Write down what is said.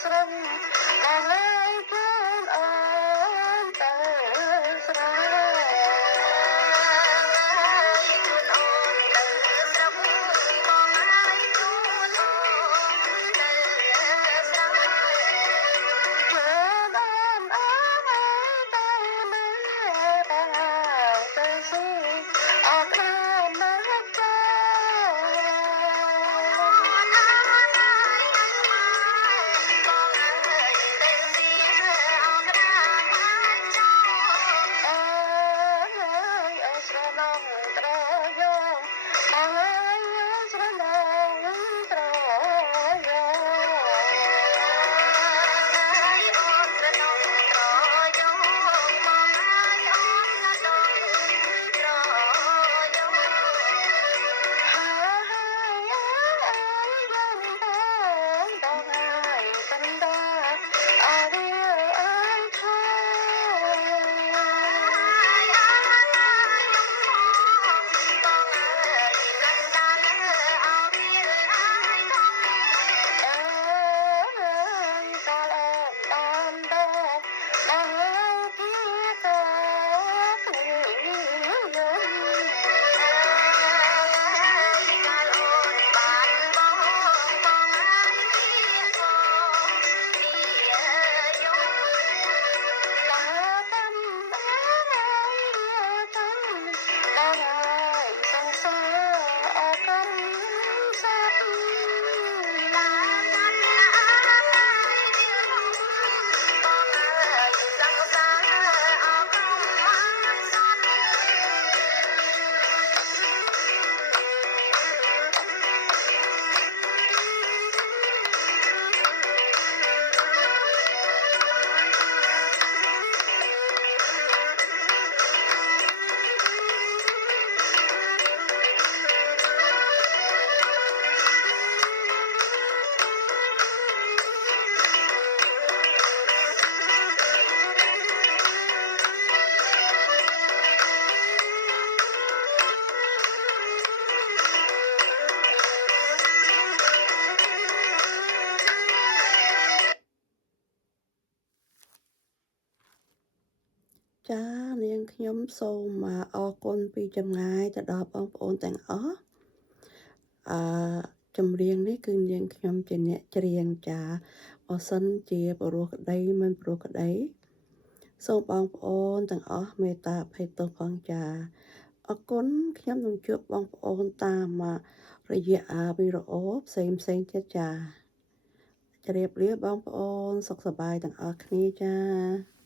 ចានាងខ្ញុំសូមអរគុណពីចម្ងាយទៅដល់បងប្អូនទាំងអស់អឺចម្រៀងនេះគឺនាងខ្ញុំជាអ្នកច្រៀងចាបើសិនជាព្រោះក្តីមិនព្រោះក្តីសូមបងប្អូនទាំងអស់មេត្តាអភ័យទោសផងចាអរគុណខ្ញុំនឹងជួបបងប្អូនតាមរយៈវីដេអូផ្សេងទៀតចាជម្រាបលាបងប្អូនសុខសប្បាយទាំងអស់គ្នាចា